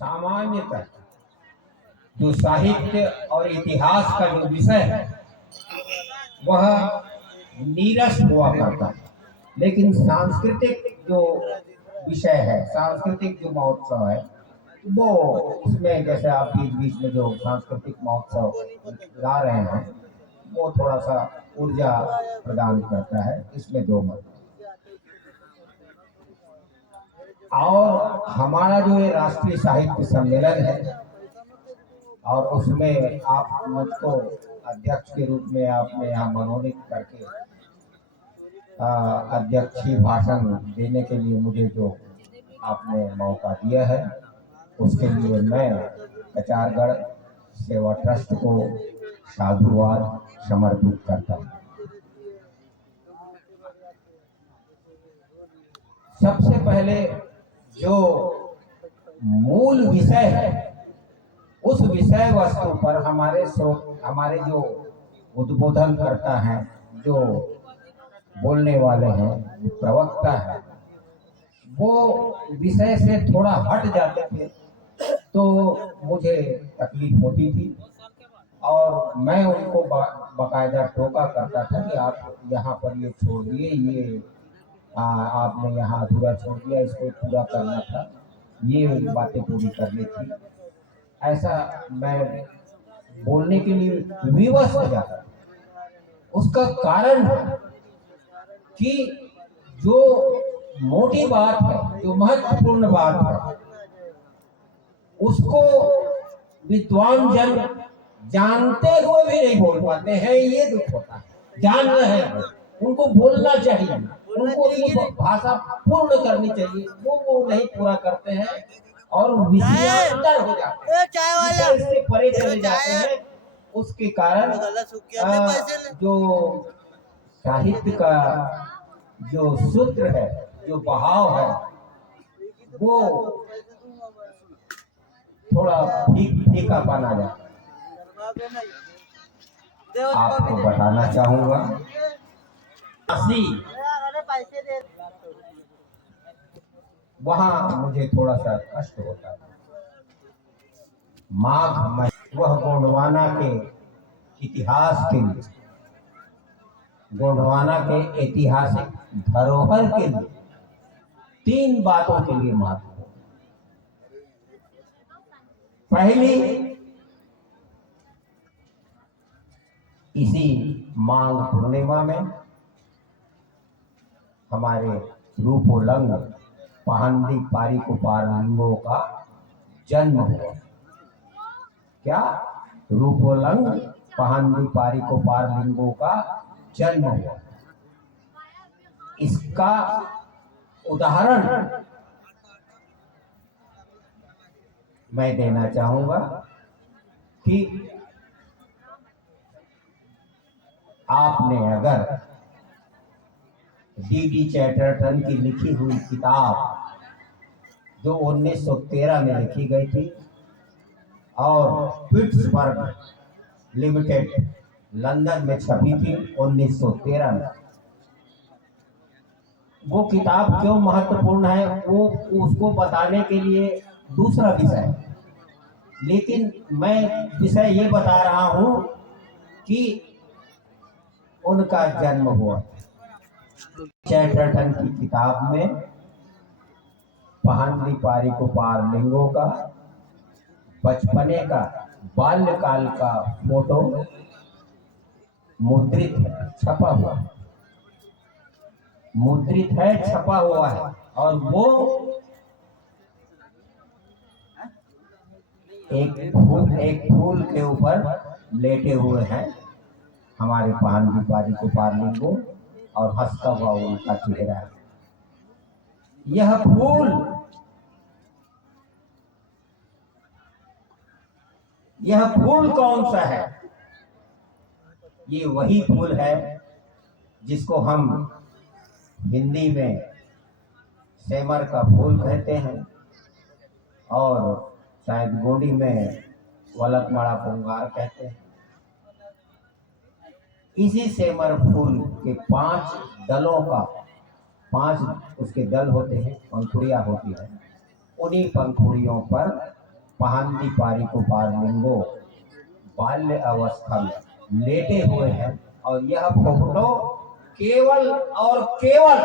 सामान्यतः जो साहित्य और इतिहास का जो विषय है वह नीरस हुआ करता है, लेकिन सांस्कृतिक जो विषय है, सांस्कृतिक जो महोत्सव है, वो उसमें जैसे आप बीच बीच में जो सांस्कृतिक महोत्सव ला रहे हैं वो थोड़ा सा ऊर्जा प्रदान करता है, इसमें दो मत। और हमारा जो ये राष्ट्रीय साहित्य सम्मेलन है और उसमें आप मुझको अध्यक्ष के रूप में आपने यहाँ मनोनीत करके अध्यक्षीय भाषण देने के लिए मुझे जो आपने मौका दिया है उसके लिए मैं कचारगढ़ सेवा ट्रस्ट को साधुवाद समर्पित करता हूँ। सबसे पहले जो मूल विषय है उस विषय वस्तु पर हमारे जो उद्बोधन करता है, जो बोलने वाले हैं, प्रवक्ता है, वो विषय से थोड़ा हट जाते थे तो मुझे तकलीफ होती थी और मैं उनको बाकायदा टोका करता था कि आप यहाँ पर ये छोड़ दिए, ये आपने यहाँ अधूरा छोड़ दिया, इसको पूरा करना था, ये बातें पूरी करनी थी। ऐसा मैं बोलने के लिए विवश हो जाता। उसका कारण कि जो मोटी बात है, जो महत्वपूर्ण बात है, उसको विद्वान जन जानते हुए भी नहीं बोल पाते हैं, ये दुख होता है। जान रहे हैं, उनको बोलना चाहिए, उनको ये भाषा पूर्ण करनी चाहिए, वो नहीं पूरा करते हैं और विषयांतर हो जाते हैं, इससे परे चले जाते हैं। उसके कारण जो साहित्य का जो सूत्र है, जो बहाव है, वो थोड़ा फीका बना जाता है। आपको बताना चाहूंगा, वहां मुझे थोड़ा सा कष्ट होता था। माघ में वह गोंडवाना के इतिहास के लिए, गोंडवाना के ऐतिहासिक धरोहर के लिए 3 बातों के लिए महत्व। पहली, इसी माघ पूर्णिमा में हमारे रूपोलंग पहंदी पारिकोपारलिंगों का जन्म हुआ। क्या? रूपोलंग पहंदी पारिकोपारलिंगों का जन्म हुआ। इसका उदाहरण मैं देना चाहूंगा कि आपने अगर डी चैटरटन की लिखी हुई किताब जो 1913 में लिखी गई थी और पिट्सबर्ग लिमिटेड लंदन में छपी थी 1913 में, वो किताब क्यों महत्वपूर्ण है वो उसको बताने के लिए दूसरा विषय है, लेकिन मैं विषय ये बता रहा हूं कि उनका जन्म हुआ। चैटरटन की किताब में पहंदी पारिकोपारलिंगों का बचपने का, बाल्यकाल का फोटो मुद्रित है, छपा हुआ है, मुद्रित है, छपा हुआ है और वो एक फूल के ऊपर लेटे हुए हैं हमारे पहंदी पारिकोपारलिंगों और हंसता हुआ उनका चेहरा है। यह फूल कौन सा है? ये वही फूल है जिसको हम हिंदी में सेमर का फूल कहते हैं और शायद गोंडी में वलकमाड़ा पुंगार कहते हैं। इसी सेमर फूल के 5 दलों का, 5 उसके दल होते हैं, पंखुड़ियां होती हैं, उन्हीं पंखुड़ियों पर पहांदी पारी को पारलिंगो बाल्य अवस्था में लेटे हुए हैं और यह फोटो केवल और केवल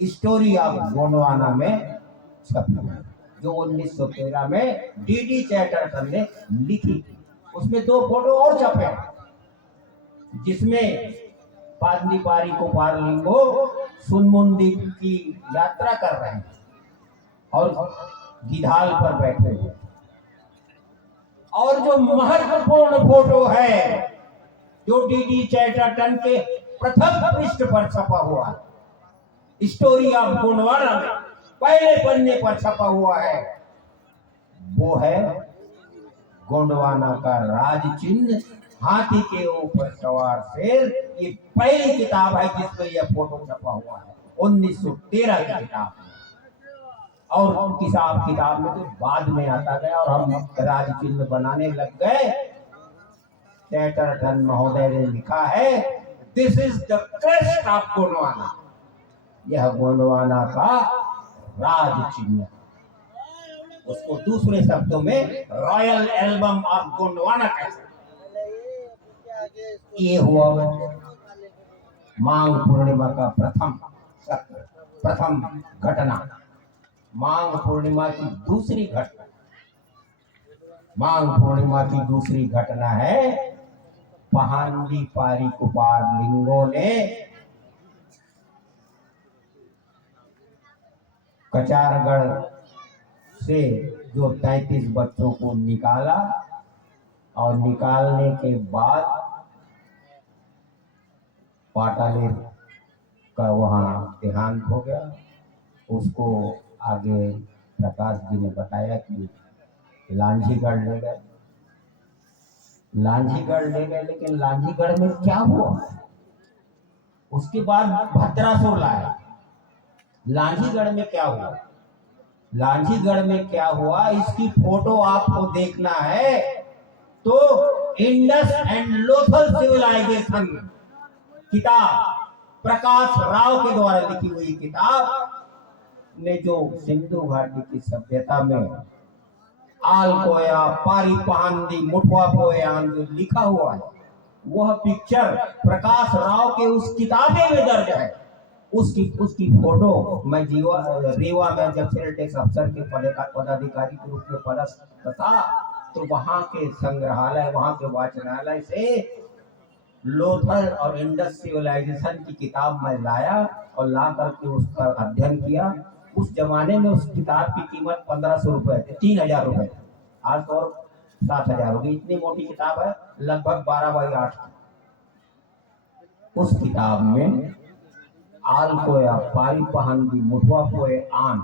स्टोरी ऑफ गोंडवाना में छपी है, जो 1913 में डीडी चैटरटन ने लिखी थी। उसमें 2 फोटो और छपे, जिसमें पादनी पारी को पारलिंगो सुनमुन द्वीप की यात्रा कर रहे हैं और गिधाल पर बैठे हुए। और जो महत्वपूर्ण फोटो है जो डीडी चैटरटन के प्रथम पृष्ठ पर छपा हुआ है, स्टोरी ऑफ गोंडवाना में पहले पन्ने पर छपा हुआ है, वो है गोंडवाना का राज चिन्ह, हाथी के ऊपर सवार शेर। ये पहली किताब है जिसमें यह फोटो छपा हुआ है, 1913 की किताब में। और किताब में तो बाद में आता गया और हम राज चिन्ह बनाने लग गए। चैटरटन महोदय ने लिखा है, this is the crest of Gondwana, यह गोंडवाना का राज चिन्ह। उसको दूसरे शब्दों में रॉयल एल्बम ऑफ गोंडवाना कहते हैं। ये हुआ माघ पूर्णिमा का प्रथम घटना। माघ पूर्णिमा की दूसरी घटना, माघ पूर्णिमा की दूसरी घटना है पहांदी पारी को पारलिंगो ने कचारगढ़ से जो 33 बच्चों को निकाला और निकालने के बाद पाटाले का वहाँ देहांत हो गया। उसको आगे प्रकाश जी ने बताया कि लांझीगढ़ ले गए, लेकिन लांझीगढ़ में क्या हुआ, उसके बाद भद्रासुर लाया। लांझीगढ़ में क्या हुआ, लांझीगढ़ में क्या हुआ, इसकी फोटो आपको देखना है तो इंडस एंड लोथल सिविलाइजेशन किताब, प्रकाश राव के द्वारा लिखी हुई किताब ने जो सिंधु घाटी की सभ्यता में आलकोया पारी पहांदी मुठवा पोयान जो लिखा हुआ है, वह पिक्चर प्रकाश राव के उस किताबे में दर्ज है। उसकी फोटो मैं रीवा में जब सेल टैक्स अफसर के पदाधिकारी के रूप में पदस्थ था, तो वहां के संग्रहालय, वहां के वाचनालय से लोथल और इंडस सिविलाइजेशन की किताब मैं लाया और ला करके उसका अध्ययन किया। उस जमाने में उस किताब की कीमत 1500 रुपए थी, 3000 रुपए। आज तो 7000 होगी। इतनी मोटी किताब है, लगभग 12x8। उस किताब में आलकोया पारी पहांदी मुठवा पोए आन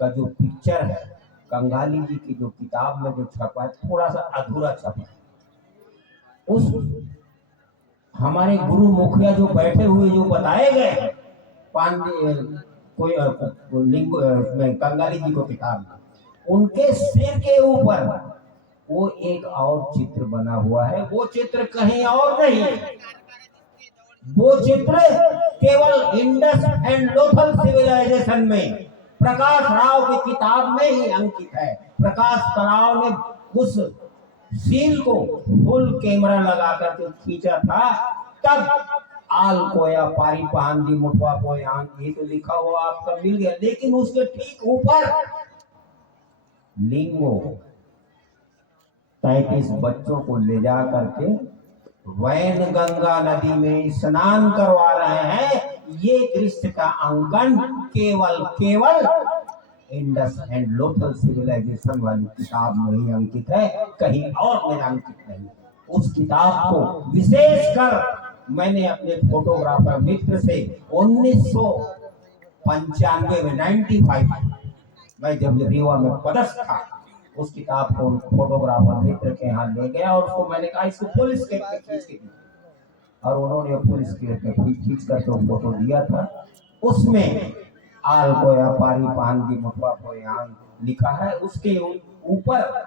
का जो पिक्चर है, कंगाली जी की जो किताब में जो छपा है, थोड़ा सा अधूरा छपा। उस हमारे गुरु मुखिया जो बैठे हुए जो बताए गए कोई लिंग में कंगाली जी को किताब में, उनके सिर के ऊपर वो एक और चित्र बना हुआ है। वो चित्र कहीं और नहीं, वो चित्र केवल इंडस एंड लोथल सिविलाइजेशन में प्रकाश राव की किताब में ही अंकित है। प्रकाश राव ने उस सील को फुल कैमरा लगा करके खींचा था, तब आलकोया पारी पहांदी मुठवा पोयान ये तो लिखा हुआ आपका मिल गया। लेकिन उसके ठीक ऊपर लिंगो 33 बच्चों को ले जा करके वैन गंगा नदी में स्नान करवा रहे हैं। ये दृश्य का अंकन केवल इंडस एंड लोथल सिविलाइजेशन वाली किताब में ही अंकित है, कहीं और में अंकित नहीं। उस किताब को विशेषकर मैंने अपने फोटोग्राफर मित्र से 1995 में 95 मैं जब रीवा में पदस्थ था, उस किताब को फोटोग्राफर मित्र के यहाँ ले गया और उसको मैंने कहा इसको पुलिस के पे खींच के दी, और उन्होंने पुलिस के पे खींच कर तो फोटो दिया था। उसमें आलकोया पारी पहांदी मुठवा पोयान लिखा है। उसके ऊपर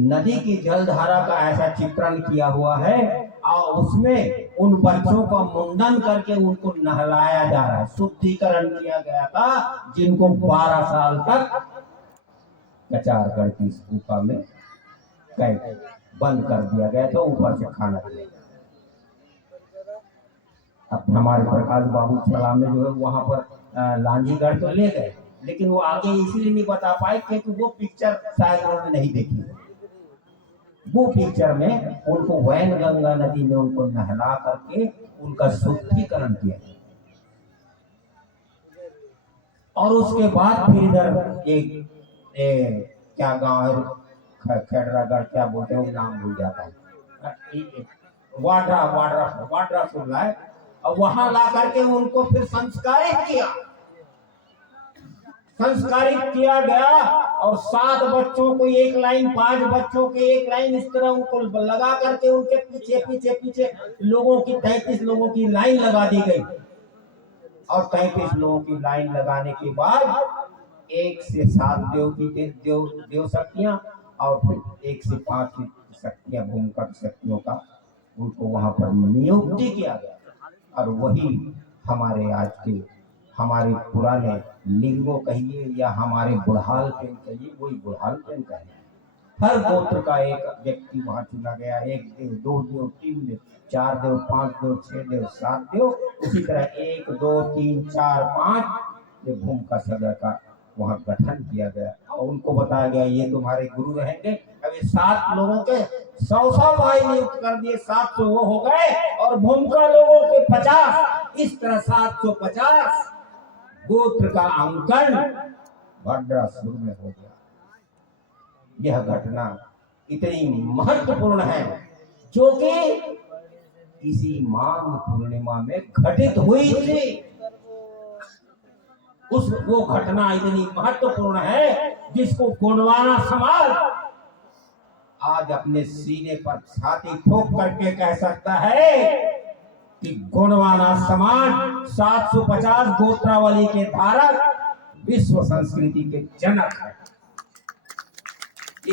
नदी की जलधारा का ऐसा चित्रण किया हुआ है और उसमें उन बच्चों का मुंडन करके उनको नहलाया जा रहा है। शुद्धिकरण किया गया था जिनको 12 साल तक कचारगढ़ की इस गुफा में कैद बंद कर दिया गया था, ऊपर से खाना दिया गया। अब हमारे प्रकाश बाबू सलाम में जो है वहां पर लांजीगढ़ तो ले गए, लेकिन वो आगे इसलिए नहीं बता पाए क्योंकि वो पिक्चर शायद उन्होंने नहीं देखी। वो पिक्चर में उनको वैन गंगा नदी में उनको नहला करके उनका शुद्धिकरण किया, और उसके बाद फिर इधर एक क्या गांव है, खेड़रागढ़ क्या बोलते हैं, नाम भूल जाता हूँ, वाड्रा वाड्रा वाड्रा सुनला है, और वहां ला करके उनको फिर संस्कारित किया गया, और 7 बच्चों को एक लाइन, 5 बच्चों के एक लाइन, इस तरह उनको लगा करके उनके पीछे पीछे पीछे लोगों की 33 लोगों की लाइन लगा दी गई, और 33 लोगों की लाइन लगाने के बाद 1 से 7 देव की देव शक्तियां, और फिर 1 से 5 की शक्तियां, भूमिका शक्तियों का उनको वहां पर नियुक्ति किया गया। और वही हमारे आज के, हमारे पुराने लिंगो कहिए या हमारे बुढ़ाल पेन कहिए, वही बुढ़ाल पेन कहिए, हर गोत्र का एक व्यक्ति वहां चुना गया, 1 देव, 2 देव, 3 देव, 4 देव, 5 देव, 6 देव, 7 देव, उसी तरह 1 2 3 4 5 ये भूमिका सभा का वहां गठन किया गया, और उनको बताया गया ये तुम्हारे गुरु रहेंगे। अब ये 7 लोगों के 100 भाई नियुक्त कर दिए, 700 वो हो गए, और भूमिका लोगों के 50, इस तरह 750 गोत्र का अंकन भद्रासुर में हो गया। यह घटना इतनी महत्वपूर्ण है जो कि इसी माघ पूर्णिमा में घटित हुई थी। वो घटना इतनी महत्वपूर्ण है जिसको गोंडवाना समाज आज अपने सीने पर छाती ठोक करके कह सकता है कि गोंडवाना समाज 750 गोत्रावली के धारक, विश्व संस्कृति के जनक है।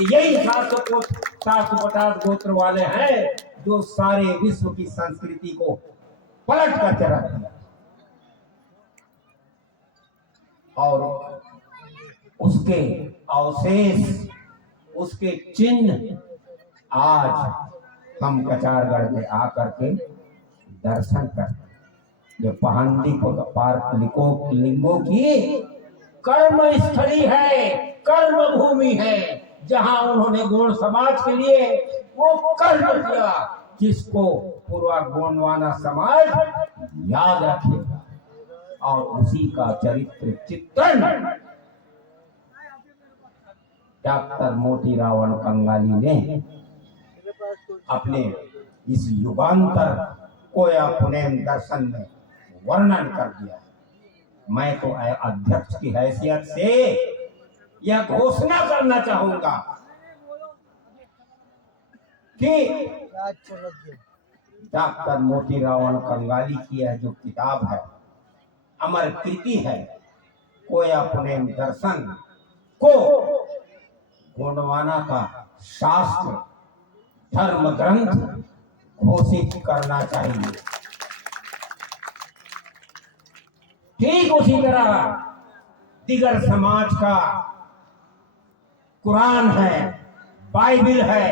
यही 750 गोत्र वाले हैं जो सारे विश्व की संस्कृति को पलट करके रख दिया, और उसके अवशेष, उसके चिन्ह आज हम कचारगढ़ में आकर के दर्शन करते। ये पहाड़ी पार्क लिंगों की कर्म स्थली है, कर्म भूमि है, जहां उन्होंने गोंड समाज के लिए वो कर्म किया जिसको पूरा गोंडवाना समाज याद रखेगा, और उसी का चरित्र चित्रण डॉक्टर मोती रावण कंगाली ने अपने इस युगांतर कोया पुनेम दर्शन में वर्णन कर दिया। मैं तो अध्यक्ष की हैसियत से यह घोषणा करना चाहूंगा कि डॉक्टर मोती रावण कंगाली की यह जो किताब है, अमर कृति है, कोया पुनेम दर्शन को गोंडवाना का शास्त्र, धर्म ग्रंथ घोषित करना चाहिए। ठीक उसी तरह दिगर समाज का कुरान है, बाइबिल है,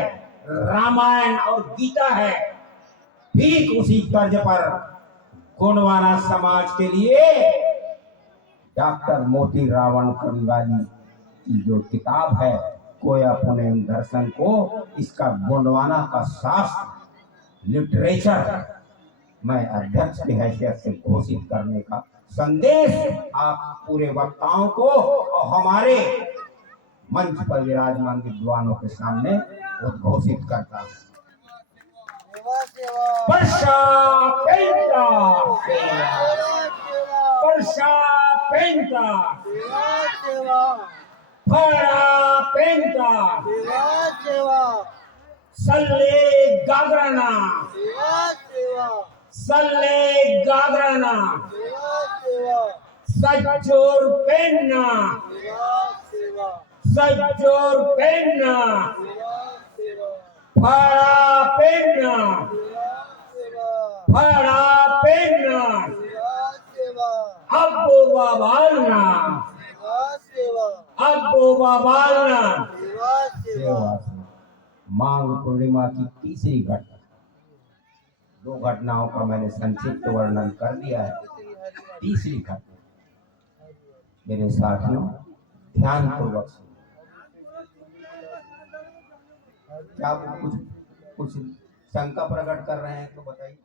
रामायण और गीता है, ठीक उसी तर्ज पर गोंडवाना समाज के लिए डॉक्टर मोती रावण कंगाली की जो किताब है कोया पुनेम दर्शन को, इसका गोंडवाना का शास्त्र, लिटरेचर मैं अध्यक्ष की हैसियत से घोषित करने का संदेश आप पूरे वक्ताओं को और हमारे मंच पर विराजमान विद्वानों के सामने उद्घोषित करता हूँ। वर्षा पेंटा, वर्षा पेंटा, फड़ा पेंटा, सल्ले गागराना, सल्ले गागराना, सज्जोर पेन्ना, सज्जोर पेन्ना, फड़ा पेन्ना, फड़ा पेन्ना, अब्बू बाबालना, अब्बोबा बालना सेवासी। माघ पूर्णिमा की तीसरी घटना। दो घटनाओं का मैंने संक्षिप्त वर्णन कर दिया है। तीसरी घटना मेरे साथियों ध्यान पूर्वक सुनो। क्या कुछ कुछ शंका प्रकट कर रहे हैं तो बताइए,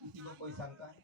किसी को कोई शंका है?